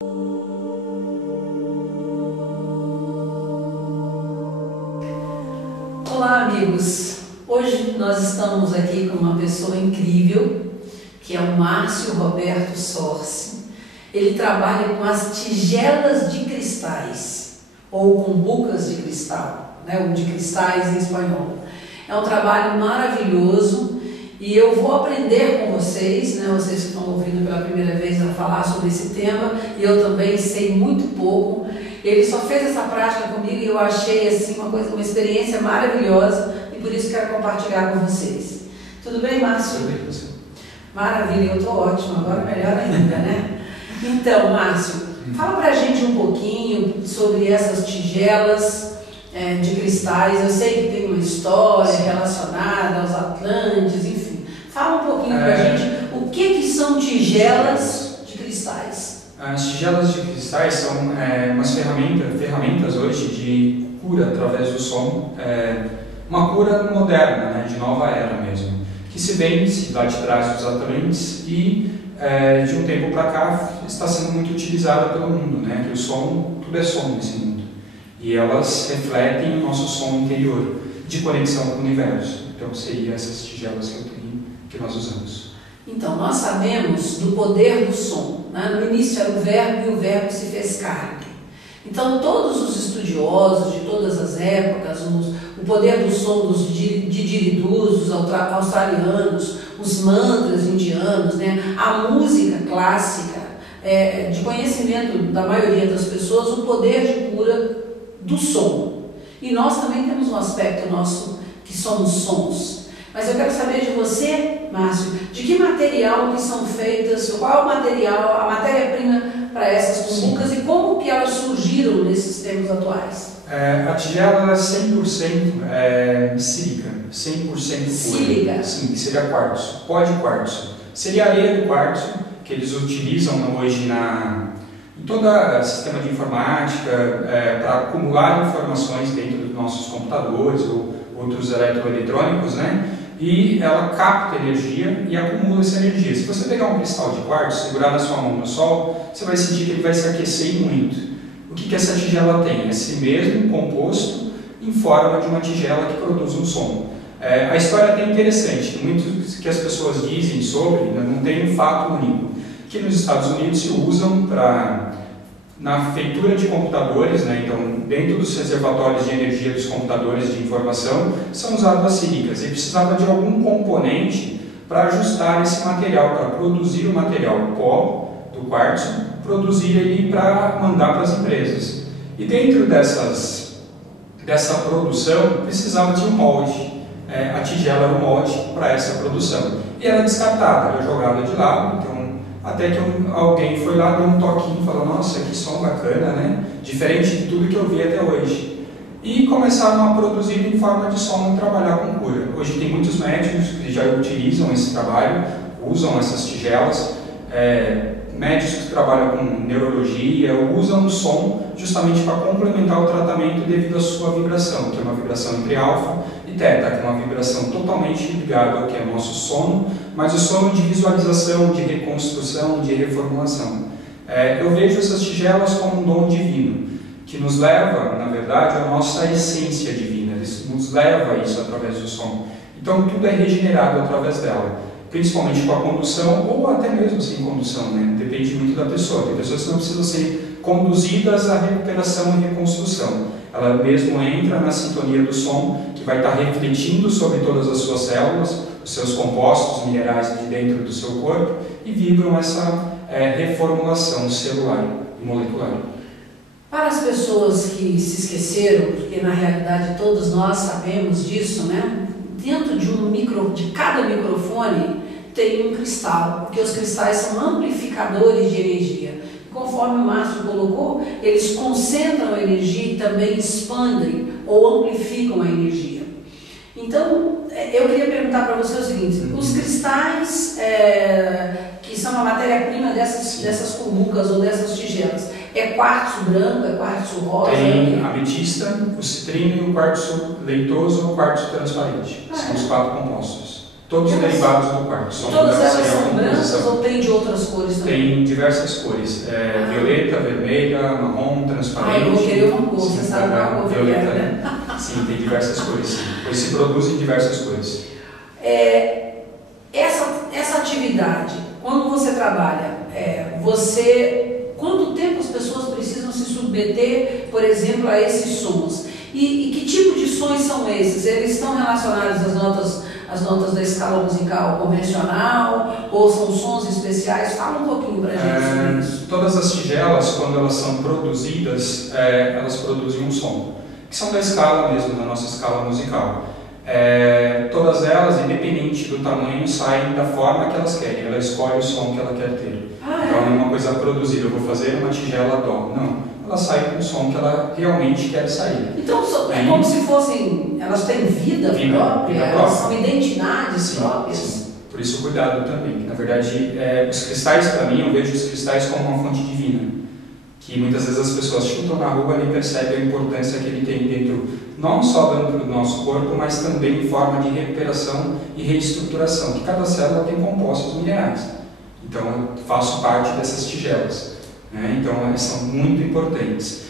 Olá, amigos! Hoje nós estamos aqui com uma pessoa incrível, que é o Márcio Roberto Sorci. Ele trabalha com as tigelas de cristais, ou cumbucas de cristal, né? Ou de cristais em espanhol. É um trabalho maravilhoso e eu vou aprender com vocês, né? Vocês que estão ouvindo pela primeira vez a falar sobre esse tema, e eu também sei muito pouco. Ele só fez essa prática comigo e eu achei assim uma experiência maravilhosa, e por isso quero compartilhar com vocês. Tudo bem, Márcio? Tudo bem, você? Maravilha, eu estou ótima, agora melhor ainda, né? Então, Márcio, fala pra gente um pouquinho sobre essas tigelas de cristais. Eu sei que tem uma história relacionada aos Atlantes, enfim. Fala um pouquinho pra gente o que são tigelas de cristais. As tigelas de cristais são umas ferramentas hoje de cura através do som, uma cura moderna, né, de nova era mesmo, que se vende lá de trás dos Atlantes e de um tempo para cá está sendo muito utilizada pelo mundo, né, que o som, tudo é som nesse mundo, e elas refletem o nosso som interior de conexão com o universo. Então seriam essas tigelas que nós usamos. Então, nós sabemos do poder do som, né? No início era o verbo e o verbo se fez carne. Então, todos os estudiosos de todas as épocas, o poder do som dos didgeridus, os australianos, os mantras indianos, né? A música clássica, de conhecimento da maioria das pessoas, o poder de cura do som. E nós também temos um aspecto nosso que somos sons. Mas eu quero saber de você, Márcio, de que material que são feitas, qual é o material, a matéria-prima para essas cumbucas e como que elas surgiram nesses tempos atuais? A tigela é 100% sílica, 100% pura. Sílica? Sim, que seria quartzo, pó de quartzo. Seria a areia do quartzo, que eles utilizam hoje em todo o sistema de informática, para acumular informações dentro dos nossos computadores ou outros eletroeletrônicos, né? E ela capta energia e acumula essa energia. Se você pegar um cristal de quartzo, segurar na sua mão no sol, você vai sentir que ele vai se aquecer muito. O que essa tigela tem? Esse mesmo composto em forma de uma tigela que produz um som. A história é até interessante, muito que as pessoas dizem sobre, não tem um fato único, que nos Estados Unidos se usam na feitura de computadores, né? Então, dentro dos reservatórios de energia dos computadores de informação, são usadas as sílicas, e precisava de algum componente para ajustar esse material, para produzir o material pó do quartzo, produzir ele para mandar para as empresas. E dentro dessa produção, precisava de um molde. A tigela era o molde para essa produção. E era descartada, era jogada de lado, então, até que alguém foi lá, deu um toquinho e falou: nossa, que som bacana, né? Diferente de tudo que eu vi até hoje. E começaram a produzir em forma de som e trabalhar com cura. Hoje tem muitos médicos que já utilizam esse trabalho, usam essas tigelas. Médicos que trabalham com neurologia usam o som justamente para complementar o tratamento devido à sua vibração, que é uma vibração entre alfa e teta, que é uma vibração totalmente ligada ao que é o nosso sono, mas o sono de visualização, de reconstrução, de reformulação. Eu vejo essas tigelas como um dom divino, que nos leva, na verdade, à nossa essência divina, nos leva a isso através do som. Então tudo é regenerado através dela, principalmente com a condução, ou até mesmo sem condução, né? Depende muito da pessoa. Tem pessoas que não precisam ser conduzidas à recuperação e reconstrução. Ela mesmo entra na sintonia do som, que vai estar refletindo sobre todas as suas células, os seus compostos minerais de dentro do seu corpo, e vibram essa reformulação celular e molecular. Para as pessoas que se esqueceram, porque na realidade todos nós sabemos disso, né? Dentro de cada microfone tem um cristal, porque os cristais são amplificadores de energia. Conforme o Márcio colocou, eles concentram a energia e também expandem ou amplificam a energia. Então, eu queria perguntar para você o seguinte: os cristais que são a matéria-prima dessas cumbucas ou dessas tigelas, é quartzo branco, é quartzo rosa? Tem a ametista, o citrino e o quartzo leitoso ou quartzo transparente. São os 4 compostos. Todos os derivados do quartzo. Todas elas são brancas ou tem de outras cores também? Tem diversas cores. Violeta, vermelha, marrom, transparente. Eu vou querer uma cor, você sabe qual cor violeta, né? Sim, tem diversas cores. Sim. Eles se produzem diversas cores. Essa atividade, quando você trabalha, quanto tempo as pessoas precisam se submeter, por exemplo, a esses sons? E que tipo de sons são esses? Eles estão relacionados às notas da escala musical convencional ou são sons especiais? Fala um pouquinho para a gente sobre isso. Todas as tigelas, quando elas são produzidas, elas produzem um som, que são da escala mesmo, da nossa escala musical. Todas elas, independente do tamanho, saem da forma que elas querem. Ela escolhe o som que ela quer ter. Então não é uma coisa produzida, eu vou fazer uma tigela dó. Não. Ela sai com o som que ela realmente quer sair. Então é como se fossem, elas têm vida própria, elas são identidades próprias. Sim. Por isso o cuidado também. Na verdade, os cristais, para mim, eu vejo os cristais como uma fonte divina. Que muitas vezes as pessoas chutam na rua e percebem a importância que ele tem dentro, não só dentro do nosso corpo, mas também em forma de recuperação e reestruturação, que cada célula tem compostos minerais. Então eu faço parte dessas tigelas. Então elas são muito importantes.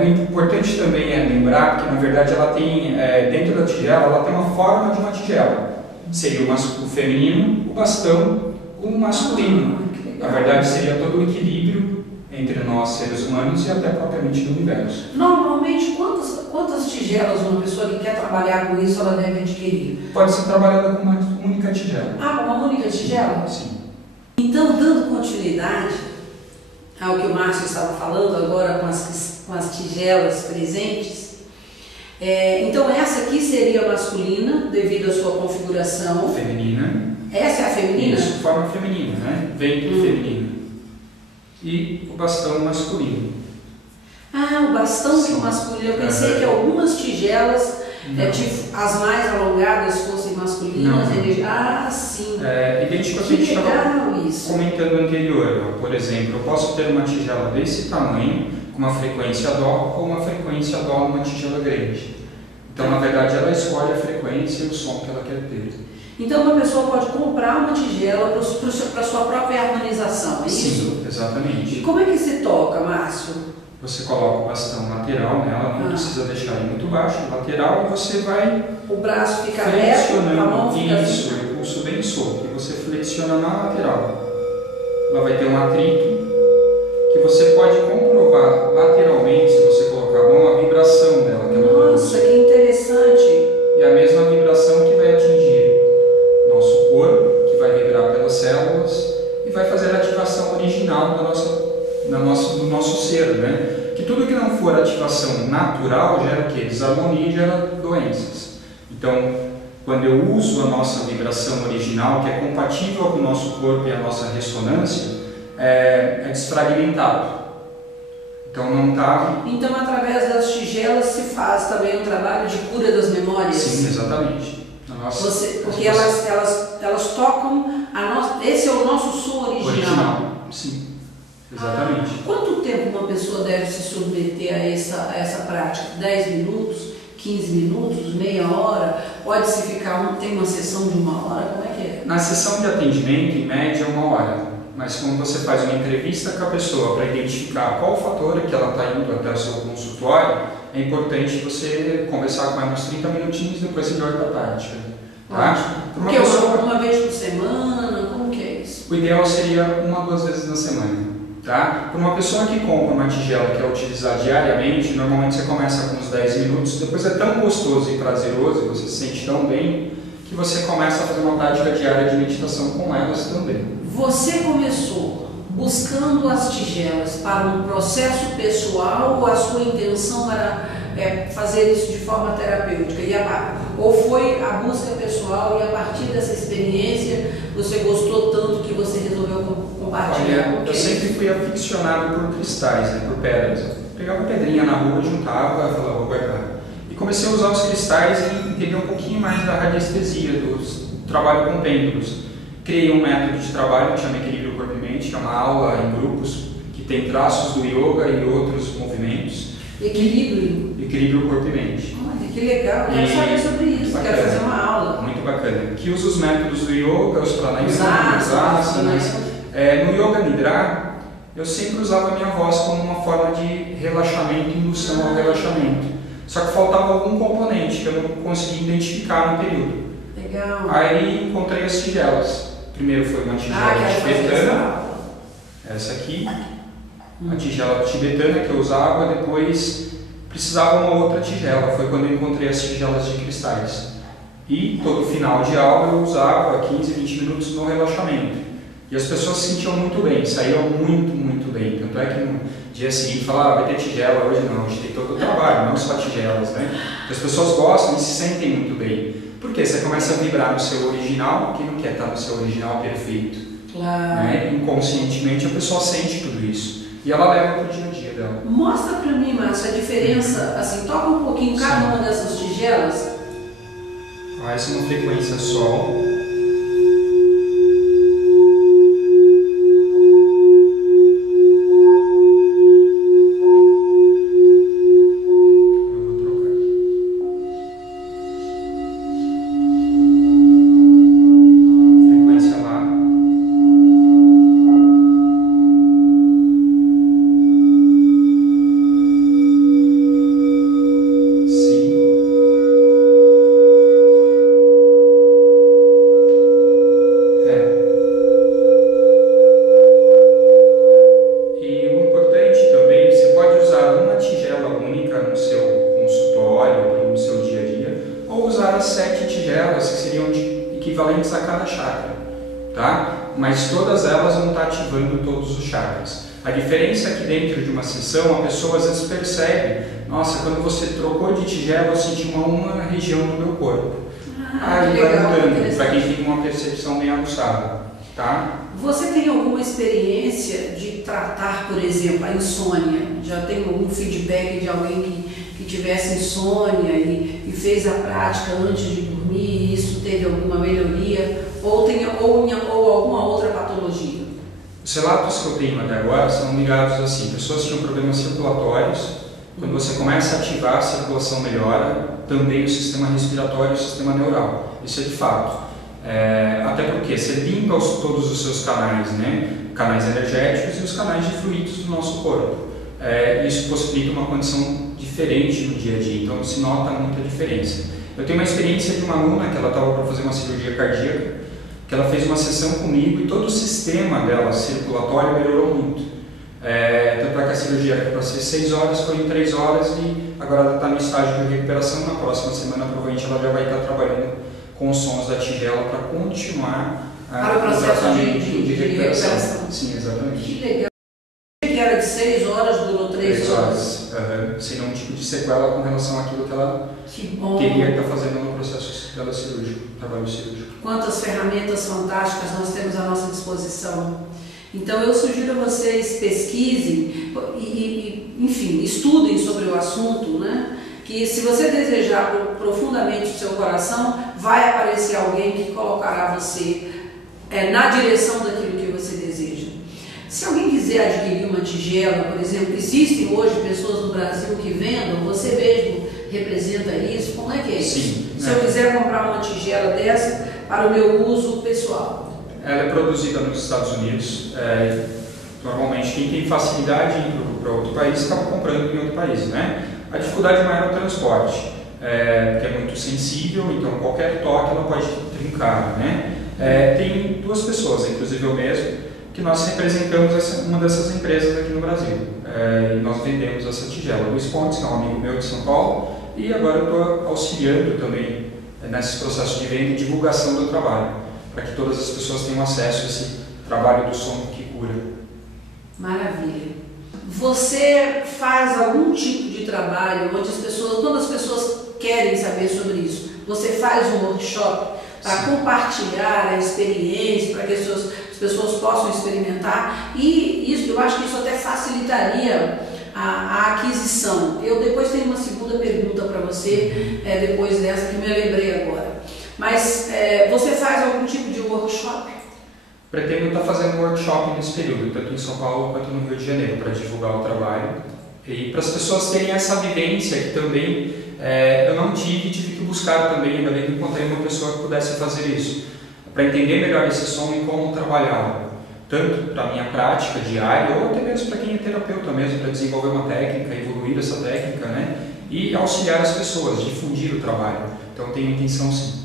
O importante também é lembrar que na verdade ela tem, dentro da tigela, ela tem uma forma de uma tigela. Seria o feminino, o bastão, o masculino. Na verdade seria todo o equilíbrio entre nós seres humanos e até propriamente do universo. Normalmente quantas tigelas uma pessoa que quer trabalhar com isso ela deve adquirir? Pode ser trabalhada com uma única tigela. Com uma única tigela? Sim. Então, dando continuidade ao que o Márcio estava falando agora com as tigelas presentes, então essa aqui seria masculina devido à sua configuração. Feminina. Essa é a feminina? Isso, forma feminina, né? Ventre feminino. E o bastão masculino. O bastão que é o masculino. Eu pensei que algumas tigelas, as mais alongadas, fossem masculinas. Sim. Idêntico ao que a gente estava comentando anterior. Por exemplo, eu posso ter uma tigela desse tamanho, com uma frequência dó, ou uma frequência dó numa tigela grande. Então, na verdade, ela escolhe a frequência e o som que ela quer ter. Então, uma pessoa pode comprar uma tigela para a sua própria harmonização, é isso? Sim, exatamente. E como é que se toca, Márcio? Você coloca o bastão lateral nela, não precisa deixar ele muito baixo, lateral, e você vai... O braço fica reto, a mão fica... Isso, o pulso bem solto, e você flexiona na lateral. Ela vai ter um atrito, que você pode comprovar lateralmente, se você colocar a mão, a vibração dela. Nossa, que interessante! E a mesma vibração que vai atingir nosso corpo, que vai vibrar pelas células, e vai fazer a ativação original do nosso ser, né? Que tudo que não for ativação natural gera o quê? Desarmonia e gera doenças. Então, quando eu uso a nossa vibração original, que é compatível com o nosso corpo e a nossa ressonância, é desfragmentado. Então não está... Então, através das tigelas se faz também um trabalho de cura das memórias? Sim, exatamente. Porque elas tocam esse é o nosso som original. Sim. Exatamente. Quanto tempo uma pessoa deve se submeter a essa prática? 10 minutos? 15 minutos? Meia hora? Pode-se ficar, tem uma sessão de 1 hora? Como é que é? Na sessão de atendimento, em média, 1 hora. Mas quando você faz uma entrevista com a pessoa para identificar qual o fator que ela está indo até o seu consultório, é importante você conversar com ela uns 30 minutinhos, depois você volta à prática. Tá? Porque uma vez por semana? Como que é isso? O ideal seria 1 ou 2 vezes na semana. Tá? Para uma pessoa que compra uma tigela que quer utilizar diariamente, normalmente você começa com uns 10 minutos, depois é tão gostoso e prazeroso, e você se sente tão bem, que você começa a fazer uma prática diária de meditação com elas também. Você começou buscando as tigelas para um processo pessoal ou a sua intenção era fazer isso de forma terapêutica? Ou foi a busca pessoal e a partir dessa experiência você gostou tanto que você resolveu compartilhar? Olha, eu sempre fui aficionado por cristais, por pedras. Eu pegava uma pedrinha na rua, juntava e falava, vou guardar. E comecei a usar os cristais e entender um pouquinho mais da radiestesia, do trabalho com pêndulos. Criei um método de trabalho que chama Equilíbrio Corpo e Mente, que é uma aula em grupos que tem traços do yoga e outros movimentos. Equilíbrio. Equilíbrio corpo e mente. Olha, que legal. Quero saber sobre isso. Quero fazer uma aula. Muito bacana. Que usa os métodos do yoga, os pranayama, os asanas. No Yoga Nidra, eu sempre usava a minha voz como uma forma de relaxamento, indução ao relaxamento. Só que faltava algum componente que eu não conseguia identificar no período. Legal. Aí encontrei as tigelas. Primeiro foi uma tigela tibetana. Essa aqui. A tigela tibetana que eu usava, depois precisava uma outra tigela. Foi quando eu encontrei as tigelas de cristais. E todo final de aula eu usava 15, 20 minutos no relaxamento. E as pessoas se sentiam muito bem, saíam muito, muito bem. Tanto é que no dia seguinte falavam, vai ter tigela hoje? Não, hoje tem todo o trabalho, não só tigelas, né? As pessoas gostam e se sentem muito bem. Porque você começa a vibrar no seu original, quem não quer estar no seu original perfeito? Claro. Né? Inconscientemente a pessoa sente tudo isso. E ela leva para o dia a dia dela. Mostra para mim, Márcio, a diferença, assim, toca um pouquinho cada uma dessas tigelas. Essa é uma frequência Sol. Equivalentes a cada chakra, tá? Mas todas elas vão estar ativando todos os chakras. A diferença é que dentro de uma sessão a pessoa às vezes percebe, nossa, quando você trocou de tigela eu senti uma região do meu corpo. Aí vai mudando, para quem tem uma percepção bem aguçada, tá? Você tem alguma experiência de tratar, por exemplo, a insônia? Já tem algum feedback de alguém que tivesse insônia e fez a prática antes de dormir e isso teve alguma melhoria? Ou alguma outra patologia? Os relatos que eu tenho até agora são ligados assim, pessoas que tinham problemas circulatórios, quando você começa a ativar, a circulação melhora, também o sistema respiratório e o sistema neural. Isso é de fato. Até porque você limpa todos os seus canais, né? Canais energéticos e os canais de fluidos do nosso corpo. Isso possibilita uma condição diferente no dia a dia, então se nota muita diferença. Eu tenho uma experiência de uma aluna que ela estava para fazer uma cirurgia cardíaca, que ela fez uma sessão comigo e todo o sistema dela circulatório melhorou muito. Tanto é que a cirurgia era para ser 6 horas, foi em 3 horas e agora ela está no estágio de recuperação. Na próxima semana provavelmente ela já vai estar trabalhando com os sons da tigela para continuar para o processo de recuperação. Sim, exatamente. Que legal. Que era de 6 horas, durou 3 horas. Sem nenhum tipo de sequela com relação àquilo que ela teria que estar fazendo no processo dela cirúrgico, trabalho cirúrgico. Quantas ferramentas fantásticas nós temos à nossa disposição. Então eu sugiro a vocês pesquisem e enfim, estudem sobre o assunto, né? Que se você desejar profundamente o seu coração, vai aparecer alguém que colocará você na direção daquilo que você deseja. Se alguém quiser adquirir uma tigela, por exemplo, existem hoje pessoas no Brasil que vendam, você mesmo representa isso, como é que é isso? Sim. Se eu quiser comprar uma tigela dessa para o meu uso pessoal. Ela é produzida nos Estados Unidos. Normalmente quem tem facilidade em ir para outro país acaba comprando em outro país, né? A dificuldade maior é o transporte, que é muito sensível, então qualquer toque ela pode trincar, né? Tem 2 pessoas, inclusive eu mesmo, que nós representamos uma dessas empresas aqui no Brasil. E nós vendemos essa tigela. Luiz Pontes, que é um amigo meu de São Paulo, e agora eu estou auxiliando também nesses processos de venda e divulgação do trabalho, para que todas as pessoas tenham acesso a esse trabalho do som que cura. Maravilha. Você faz algum tipo de trabalho onde quando as pessoas querem saber sobre isso, você faz um workshop para compartilhar a experiência, para que as pessoas possam experimentar, e isso, eu acho que isso até facilitaria a aquisição. Eu depois tenho uma segunda pergunta para você, depois dessa que me lembrei agora. Mas você faz algum tipo de workshop? Pretendo estar fazendo workshop nesse período, tanto em São Paulo quanto no Rio de Janeiro, para divulgar o trabalho E para as pessoas terem essa vivência que também eu não tive que buscar também, ainda bem que encontrei uma pessoa que pudesse fazer isso, para entender melhor esse som e como trabalhá-lo, tanto para a minha prática diária ou até mesmo para quem é terapeuta mesmo, para desenvolver uma técnica, evoluir essa técnica, né? E auxiliar as pessoas, difundir o trabalho. Então tenho intenção sim.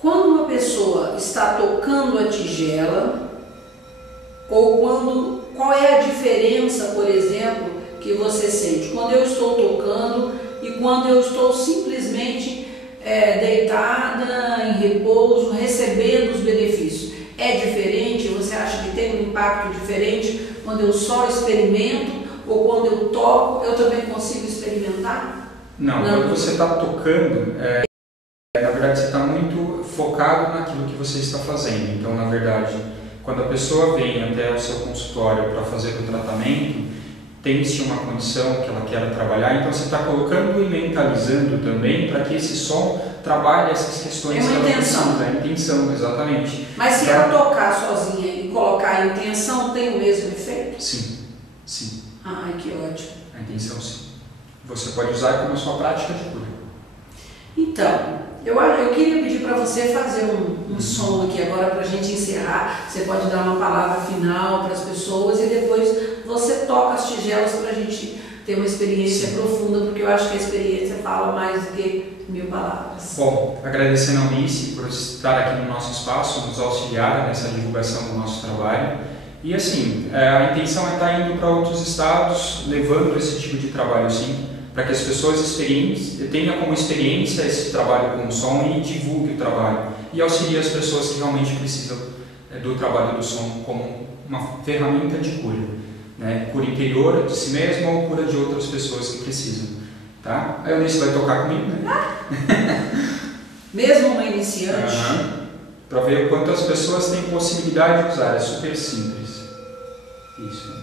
Quando uma pessoa está tocando a tigela, ou qual é a diferença, por exemplo, que você sente quando eu estou tocando e quando eu estou simplesmente deitada, em repouso, recebendo os benefícios? É diferente? Você acha que tem um impacto diferente quando eu só experimento ou quando eu toco, eu também consigo experimentar? Não. Quando você está tocando, na verdade você está muito focado naquilo que você está fazendo. Então, na verdade, quando a pessoa vem até o seu consultório para fazer o tratamento, tem-se uma condição que ela quer trabalhar, então você está colocando e mentalizando também para que esse som trabalhe essas questões. É uma intenção. É a intenção, exatamente. Mas se ela tocar sozinha e colocar a intenção, tem o mesmo efeito? Sim, sim. Ai, que ótimo. A intenção sim. Você pode usar como a sua prática de cura. Então, eu queria pedir para você fazer um som aqui agora para a gente encerrar. Você pode dar uma palavra final para as pessoas e depois você toca as tigelas para a gente ter uma experiência profunda, porque eu acho que a experiência fala mais do que 1000 palavras. Bom, agradecendo ao Mici por estar aqui no nosso espaço, nos auxiliar nessa divulgação do nosso trabalho. E assim, a intenção é estar indo para outros estados, levando esse tipo de trabalho sim, para que as pessoas tenham como experiência esse trabalho com o som e divulgue o trabalho. E auxilie as pessoas que realmente precisam do trabalho do som como uma ferramenta de cura. Né? Cura interior de si mesmo ou cura de outras pessoas que precisam. Tá? A Eunice vai tocar comigo, né? Mesmo uma iniciante? Para ver quantas pessoas têm possibilidade de usar, é super simples. Isso.